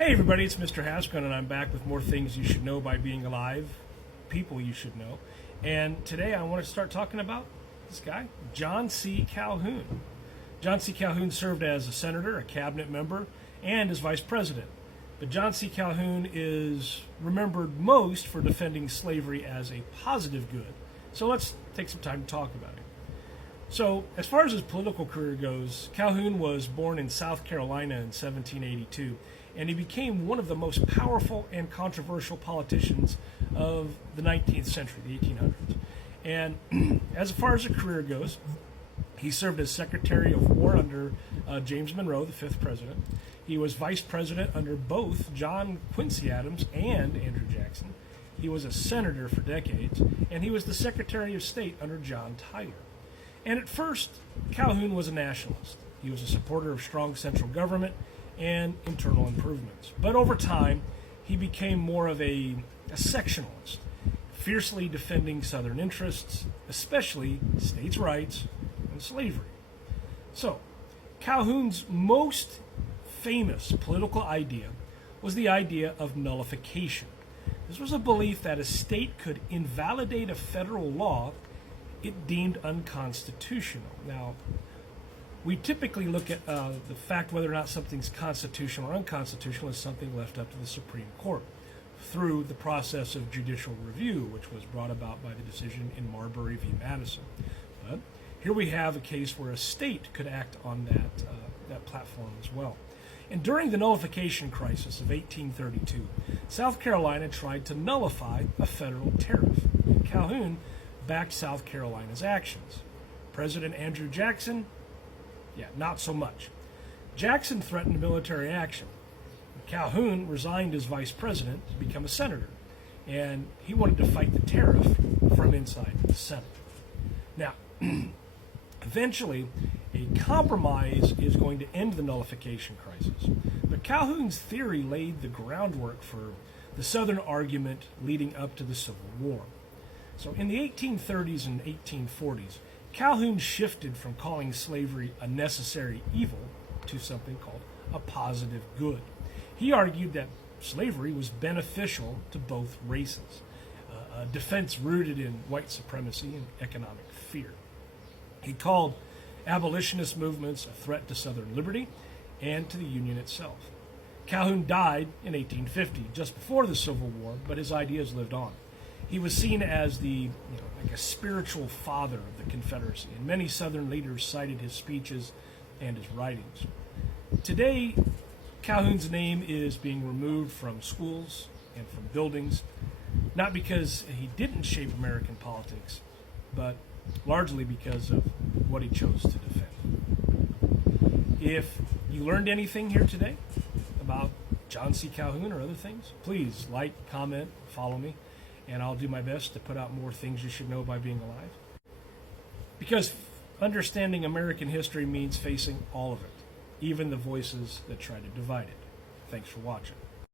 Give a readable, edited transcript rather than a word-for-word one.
Hey everybody, it's Mr. Haskell, and I'm back with more things you should know by being alive, people you should know. And today I want to start talking about this guy, John C. Calhoun. John C. Calhoun served as a senator, a cabinet member, and as vice president. But John C. Calhoun is remembered most for defending slavery as a positive good. So let's take some time to talk about it. So, as far as his political career goes, Calhoun was born in South Carolina in 1782, and he became one of the most powerful and controversial politicians of the 19th century, the 1800s. And as far as a career goes, he served as Secretary of War under James Monroe, the fifth president. He was vice president under both John Quincy Adams and Andrew Jackson. He was a senator for decades, and he was the Secretary of State under John Tyler. And at first, Calhoun was a nationalist. He was a supporter of strong central government and internal improvements. But over time, he became more of a sectionalist, fiercely defending Southern interests, especially states' rights and slavery. So, Calhoun's most famous political idea was the idea of nullification. This was a belief that a state could invalidate a federal law it deemed unconstitutional. Now, we typically look at the fact whether or not something's constitutional or unconstitutional as something left up to the Supreme Court through the process of judicial review, which was brought about by the decision in Marbury v. Madison. But here we have a case where a state could act on that platform as well. And during the nullification crisis of 1832, South Carolina tried to nullify a federal tariff. And Calhoun backed South Carolina's actions. President Andrew Jackson, not so much. Jackson threatened military action. Calhoun resigned as vice president to become a senator, and he wanted to fight the tariff from inside the Senate. Now, eventually, a compromise is going to end the nullification crisis, but Calhoun's theory laid the groundwork for the Southern argument leading up to the Civil War. So in the 1830s and 1840s, Calhoun shifted from calling slavery a necessary evil to something called a positive good. He argued that slavery was beneficial to both races, a defense rooted in white supremacy and economic fear. He called abolitionist movements a threat to Southern liberty and to the Union itself. Calhoun died in 1850, just before the Civil War, but his ideas lived on. He was seen as like a spiritual father of the Confederacy, and many Southern leaders cited his speeches and his writings. Today, Calhoun's name is being removed from schools and from buildings, not because he didn't shape American politics, but largely because of what he chose to defend. If you learned anything here today about John C. Calhoun or other things, please like, comment, follow me, and I'll do my best to put out more things you should know by being alive. Because understanding American history means facing all of it, even the voices that try to divide it. Thanks for watching.